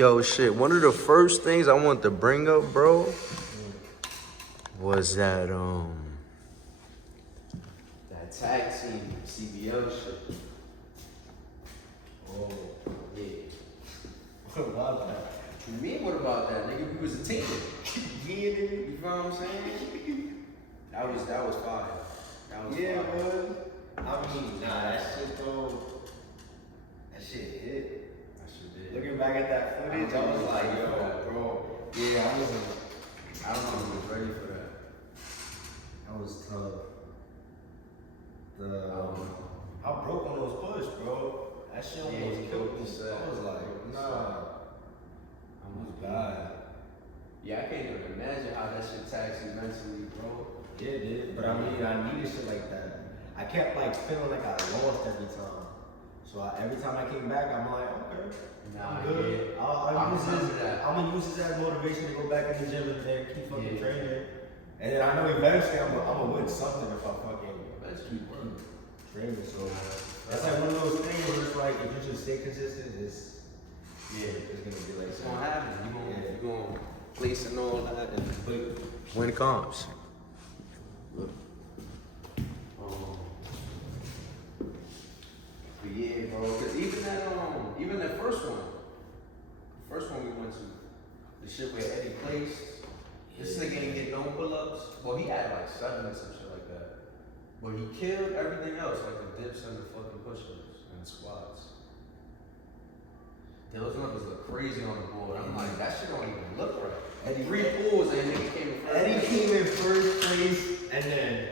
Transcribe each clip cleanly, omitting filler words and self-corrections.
Yo, shit, one of the first things I want to bring up, bro, was that tag team CBO shit. Oh, Yeah. what about that? You mean what about that, nigga? We was a team. Yeah, nigga. You feel what I'm saying? That was fire. That was Yeah, fire. man. I mean, nah, that shit though. That shit hit. That shit did. Looking back at that footage, I was like, yo, bro. Yeah, I don't know if I was ready for that. that was tough. I broke on those push, bro. That shit almost killed me. I was like, nah. I was bad. Yeah, I can't even imagine how that shit taxed you mentally, bro. Yeah, it did. But I mean, I needed shit like that. I kept like feeling like I lost every time. So every time I came back, I'm like, okay, Nah, I'm good. yeah. I'm gonna use this as motivation to go back in the gym and keep fucking training. And then I know eventually I'm gonna win something if I fucking keep training. So that's like one of those things where it's like, if you just stay consistent, it's gonna be like, It's gonna happen. You gonna place and all that and win comps. But yeah, bro, because even that first one we went to, the shit where Eddie placed, this nigga ain't get no pull-ups. Well, he had like 7 or some shit like that. But he killed everything else, like the dips and the fucking push-ups and the squats. Those numbers look crazy on the board. I'm like, that shit don't even look right. Eddie 3 pulls and nigga came in first. Eddie came in first place and then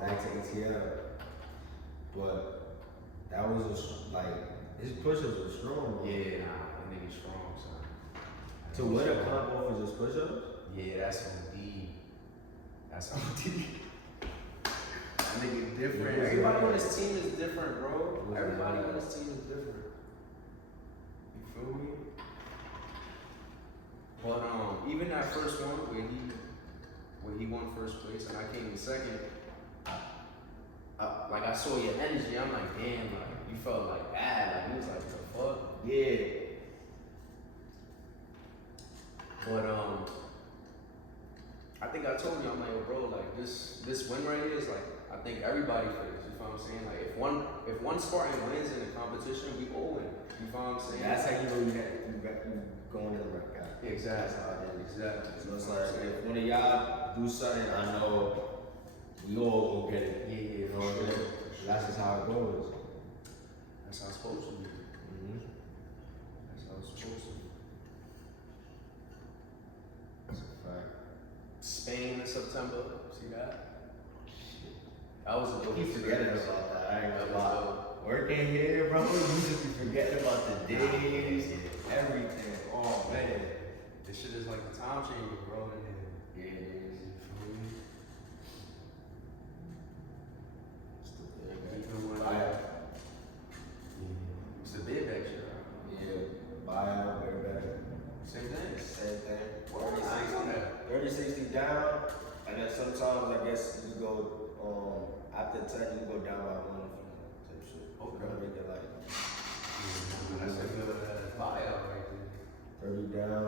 back to ATL. But that was his pushes were strong. Bro. Yeah, nah, that nigga's strong, son. To win a comp off of just push-ups? Yeah, that's OD. That's OD. That nigga different. Everybody on his team is different, bro. Everybody on his team is different. You feel me? But even that first one where he won first place and I came in second, I saw your energy. I'm like, damn, like you felt like bad. Like you was like, what the fuck? Yeah. But I think I told you, I'm like, yo, bro, like this win right here is like, I think everybody feels. You feel what I'm saying? Like if one Spartan wins in a competition, we all win. You feel what I'm saying? That's how you know you going to the right guy. Exactly. Exactly. So it's like if one of y'all do something, I know we all go get it. Yeah, You know what I'm saying? That's just how it goes. That's how it's supposed to be. Mm-hmm. That's how it's supposed to be. That's a fact. Spain in September. See that? That was a little Keep forgetting about that. I ain't That gonna was lie. Working here, bro, you just be forgetting about the days, everything. Oh man. This shit is like the time changer, bro. Yeah, it is. You feel me? Even when it's the bid back shit, right? Yeah, buyout, back. Same thing. Same thing. Well, I ain't on that. 30-60 down, and then sometimes I guess you go after 10 you go down by 1 type shit. Okay. Make it like That's a good buyout right there. 30 down,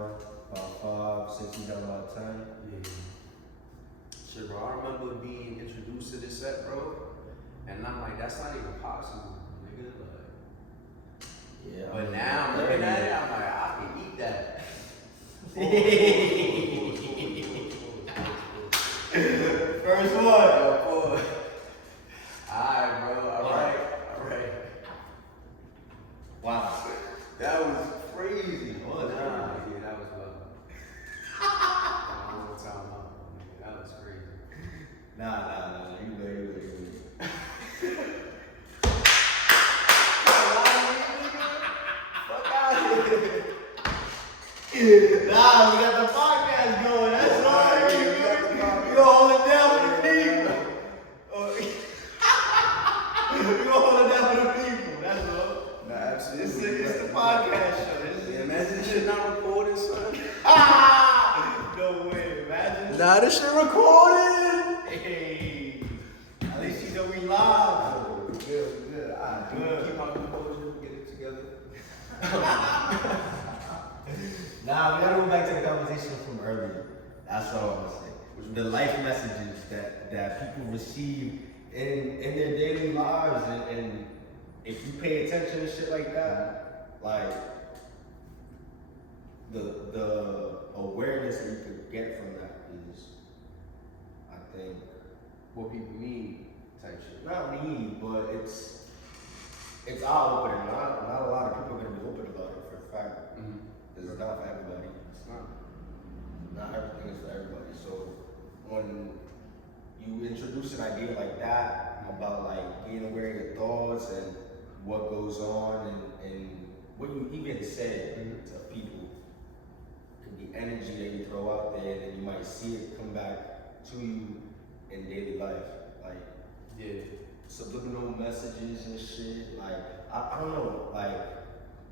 about 5, 60 down by 10. Yeah. Shit, bro, I remember being introduced to this set, bro, and I'm like, that's not even possible, nigga. Like, Yeah. but now I'm looking at it, I'm like, I can eat that. First one. Alright, bro. Alright. Wow. That was crazy. Oh, nah, yeah. yeah, that was love. One time out, nigga. That was crazy. Nah. You wait. Fuck out of here. Nah, we got the podcast going. That's all you hold it down for the people. You hold it down for the people. That's all. Nah, absolutely. It's the podcast show. Yeah, imagine this shit not recorded, son. No way. Imagine. Nah, this shit recorded. Hey. At least you know we live. Good. Good. Keep my composure, get it together. Nah, we gotta go back to the conversation from earlier. That's all I'm gonna say. The life messages that people receive in their daily lives, and if you pay attention to shit like that, like the awareness that you could get from that is, I think, what people need type shit. not need, but it's eye-opening. Not a lot of people are gonna be open about it for a fact. Because it's not for everybody. It's not. Not everything is for everybody. So when you introduce an idea like that about like being aware of your thoughts and what goes on and what you even say to people, could be energy that you throw out there, and then you might see it come back to you in daily life. Like subliminal messages and shit. Like I don't know, like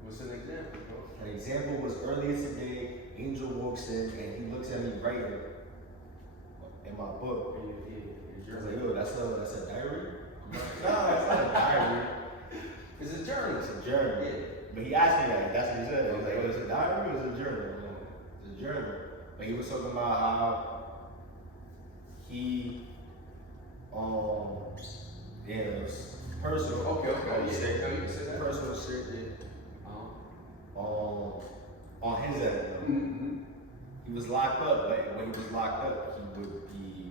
what's an example, bro? an example was earlier today, Angel walks in and he looks at me writing in my book. I was like, yo, that's a diary? Nah, it's not a diary. It's a journal. It's a journal. Yeah. But he asked me that, that's what he said. He was like, oh, it's a diary or it's a journal? I'm like, it's a journal. But he was talking about how he, it was personal. Okay, You yeah. say, No, you can say that. personal shit, yeah. On his end, he was locked up, but when he was locked up, he would be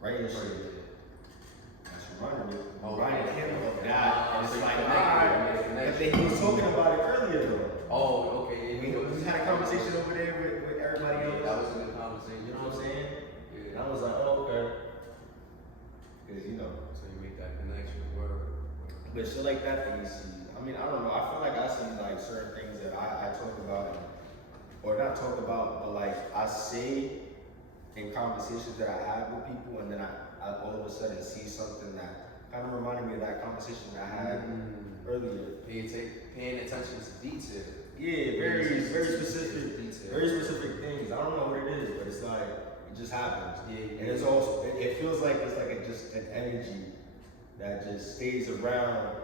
writing shit. That's reminding him of that. And it's like, alright, but he was talking about it earlier though. Oh, okay. We had a conversation over there with everybody else. That was a good conversation. You know what I'm saying? Yeah. And I was like, oh, okay. Because, you know. So you make that connection, word. But shit like that that you see, I mean, I don't know. I feel like I see like certain things that I talk about, or not talk about, but like I say in conversations that I have with people, and then I all of a sudden see something that kind of reminded me of that conversation that I had earlier. Paying attention to detail. Yeah, very specific, detail. very specific things. I don't know what it is, but it's like it just happens. Yeah. And it's also it feels like it's like just an energy that just stays around.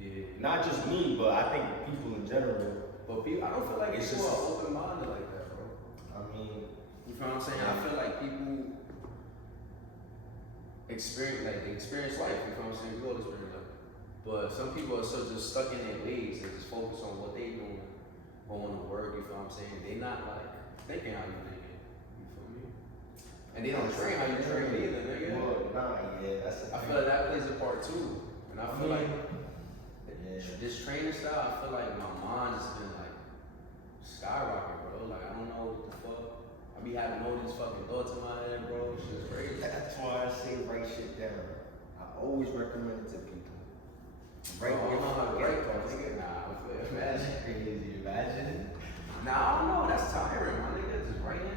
Yeah. Not just me, but I think people in general. But people, I don't feel like It's people just- are open-minded like that, bro. I mean, You feel what I'm saying? I feel like people experience life. You feel what I'm saying? We all experience life. But some people are so just stuck in their ways and just focus on what they doing, going to work. You feel what I'm saying? They not like thinking how you thinking. You feel me? And they don't train how you train either, nigga. well, that's the I thing. feel like that plays a part too. And I feel like Yeah. this training style, I feel like my mind has been like skyrocketing, bro. Like I don't know what the fuck. I be having all these fucking thoughts in my head, bro. Shit's crazy. That's why I say write shit down. I always recommend it to people. Write Oh, your I don't know how to fucking write thoughts. though, nigga. Nah, I feel That's imagine. crazy. Imagine. Nah, I don't know. That's tiring, my nigga. Just writing.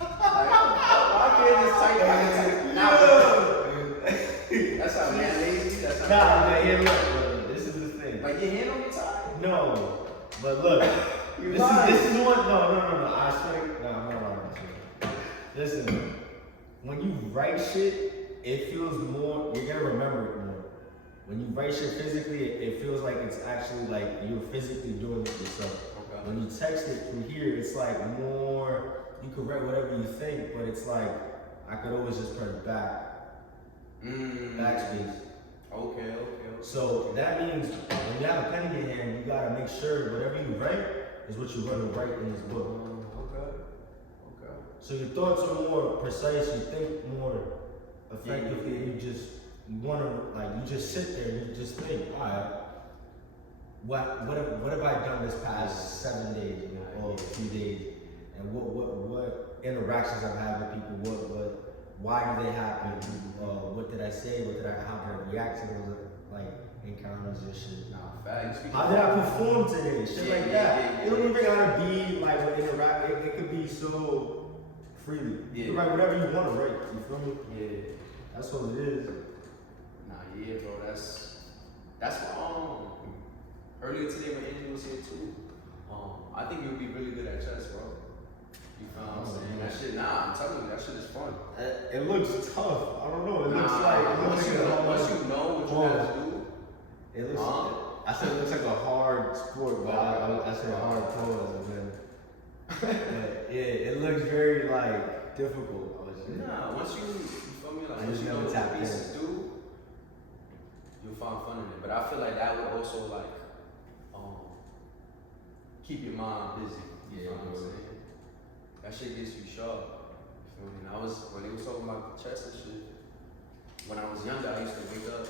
Like, I can't just type. I can type. Nah, that's how man lazy. That's how. Nah, man, here, look, this is the thing. Like your hand on your tie. No, but look, You this lying. is one. No. I swear, no, I'm not lying. Listen, when you write shit, it feels more. You're gonna remember it more. When you write shit physically, it feels like it's actually like you're physically doing it yourself. Okay. When you text it through here, it's like more. You could write whatever you think, but it's like I could always just press backspace. Okay. So that means when you have a pen in your hand, you gotta make sure whatever you write is what you're gonna write in this book. Okay. So your thoughts are more precise, you think more effectively, and you wanna like you just sit there and you just think, alright, what have I done this past 7 days or 2 days? And what interactions I've had with people, why do they happen? What did I say? How did I react to those like encounters and shit? Nah, facts. How did I perform today? Shit like that. It don't even gotta be like an interact. It could be so freely. You can write whatever you want to write. You feel me? Yeah. That's what it is. Nah, yeah, bro. That's what earlier today when Angel was here too. I think you would be really good at chess, bro. You feel what I'm saying? That shit, I'm telling you, that shit is fun. It looks tough. I don't know. It looks once you know what you have to do. It looks. I said it looks like a hard sport, but I said hard pose, and then. But yeah, it looks very like difficult. I would say. Nah, once you feel me, like I once just you know never what tapped the in. pieces do, you'll find fun in it. But I feel like that would also like keep your mind busy. You know what I'm saying? That shit gets you sharp. You feel me? And when they was talking about the chess and shit, when I was younger, I used to wake up.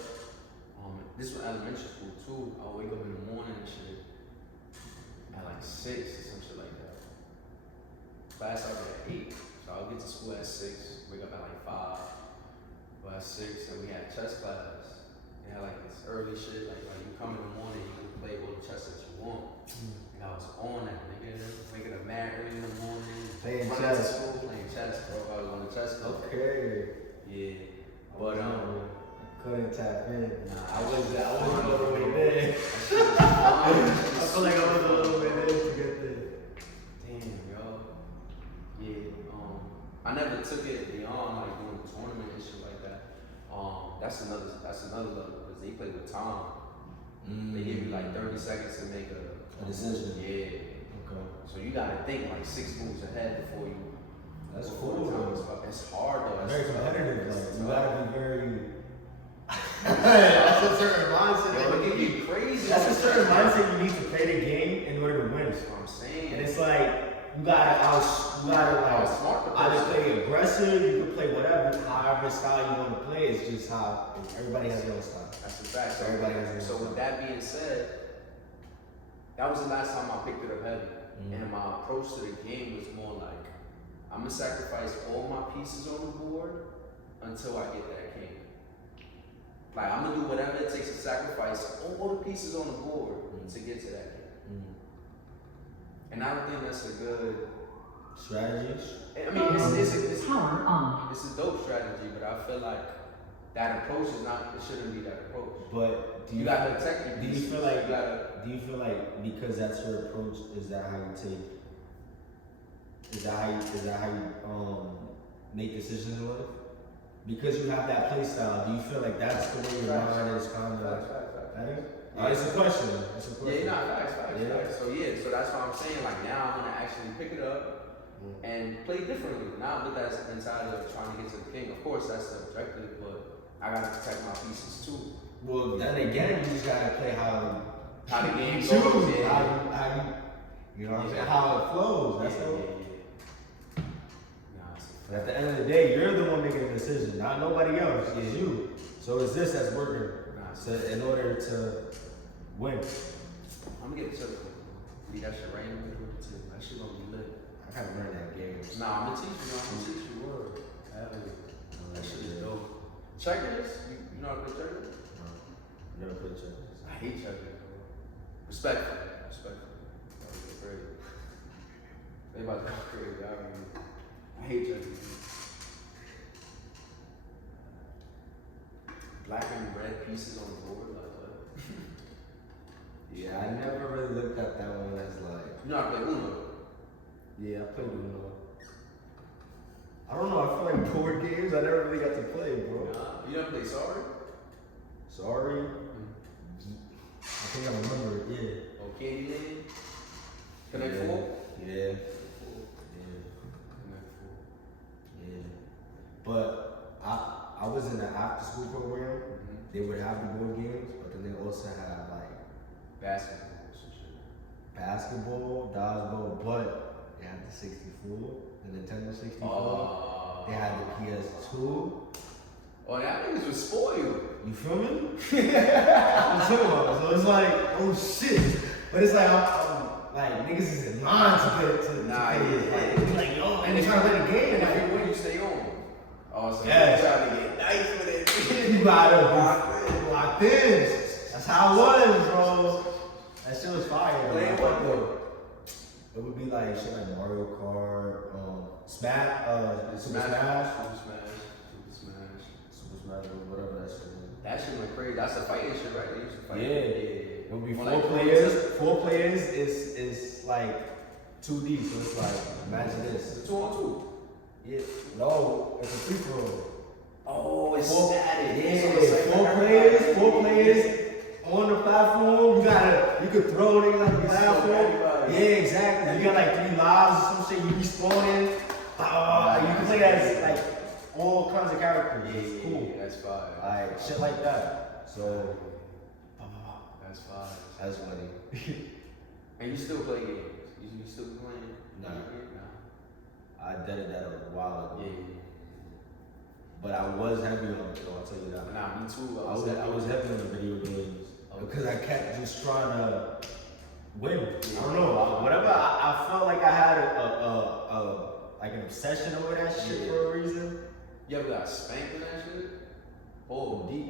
This was elementary school too. I would wake up in the morning and shit at like 6 or some shit like that. Class started at 8, so I would get to school at 6, wake up at like 5, or at 6, and we had chess class. They had like this early shit, like you come in the morning, you can play all the chess that you want. And I was on that, nigga. Waking up mad early in the morning, Playing running chess. to school, playing chess, bro. I was on the chess club. Okay. Yeah, but couldn't tap in. nah, I was a little bit there. I I feel like I was a little bit there to get there. Damn, yo. Yeah, I never took it beyond like doing the tournament and shit like that. That's another level because they play with time. They give you like 30 seconds to make a decision. Yeah. Okay. So you gotta think like 6 moves ahead before you. That's before cool. time is up. It's hard though. Very It's competitive. tough. Like, you gotta be very. That's a certain mindset. Yo, it can be crazy. That's a certain mindset you need to play the game in order to win. That's what I'm saying. And it's like you gotta outsmart the either person. play aggressive, you can play whatever, however style you want to play. It's just how everybody has their own style. That's a fact. So, Everybody has their so own with that being said, that was the last time I picked it up heavy. And my approach to the game was more like, I'm gonna sacrifice all my pieces on the board until I get that king. Like I'm gonna do whatever it takes to sacrifice all the pieces on the board to get to that king. And I don't think that's a good strategy. I mean, it's Power on. It's a dope strategy, but I feel like that approach is not. It shouldn't be that approach. But you gotta protect your do you pieces. feel like You gotta, do you feel like because that's your approach, is that how you take? Is that how you make decisions in life? Because you have that play style, do you feel like that's the way your mind is kind of? It's a question. It's a question. Yeah, facts. So that's why I'm saying like now I'm gonna actually pick it up and play differently. Not with that mentality of trying to get to the king. Of course that's the objective, but I gotta protect my pieces too. Well, then again, you just gotta play how the game choose, goes. how you know what I'm saying? How it flows. That's all. But at the end of the day, you're the one making the decision, not nobody else. It's you. So it's this that's working. So in order to win. I'm gonna get a chip. Leave that shit right in the middle of the tip. That shit gonna be lit. I gotta learn that game. Nah, I'm gonna teach you. Word. That shit is dope. Checkers? You know how to play checkers? No, never played checkers. I hate checkers, bro. Respectfully. That was crazy. They about to go crazy. I hate checkers. Black and red pieces on the board, like what? Yeah, I never really looked at that one as like. You know how to play Uno? Yeah, I played Uno. I don't know, I feel like board games I never really got to play, bro. You never play Sorry? Sorry? I think I remember it, yeah. Oh, Candyland? Connect Yeah. 4? Yeah. Connect 4. Yeah. But I was in the after school program. They would have the board games, but then they also had like Basketball, some shit. basketball, dodgeball, but they had the 64, the Nintendo 64. They had the PS2. Oh, that niggas was spoiled. You feel me? So it's like, oh shit. But it's like, I'm like, niggas is in line to play it. Like, yo, and they trying to play the game. And if Like, you win, you stay on. Oh, so Yes. you trying to get nice with it. you gotta be locked in. That's how it was, bro. That shit was fire. Playing bro. what though? It would be like shit like Mario Kart, Smash, Super Smash, whatever that shit is. That shit went crazy. That's a fighting shit, right? They used to fight. Yeah. It would be Well, 4 like, players. 4 players is like 2D, so it's like imagine this. It's 2-on-2. Yeah. No, it's a free for all. Oh, it's 4 static. Yeah, So it's like 4 players on the platform. You got you could throw niggas out the platform. everybody. Yeah, exactly. You got like 3 lives or some shit. You respawning. You can play as like all kinds of characters. It's cool. That's fire. Like shit like that. So That's fire. that's funny. And you still play games? You still playing? Nah. Nah. I did that a while ago. Yeah. But I was heavy on it, though, I'll tell you that. Nah, me too. I was heavy on the video games. Okay. Because I kept just trying to win. I don't know. Whatever. I felt like I had like an obsession over that shit for a reason. You ever got spanked in that shit? Oh, deep.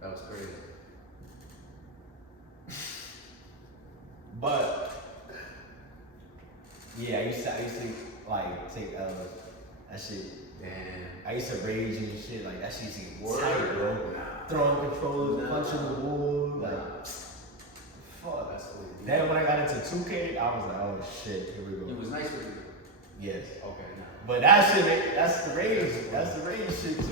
That was crazy. But yeah, I used to like take that shit. Damn. I used to rage and shit, like that shit used to get Word. tight, bro. Nah. Throwing controllers, Nah. punching the wall, like Fuck, that's cool. then when I got into 2K, I was like, oh shit, here we go. It was nice with you. Yes. Okay, nah. But that shit, that's the rage. That's the rage shit too.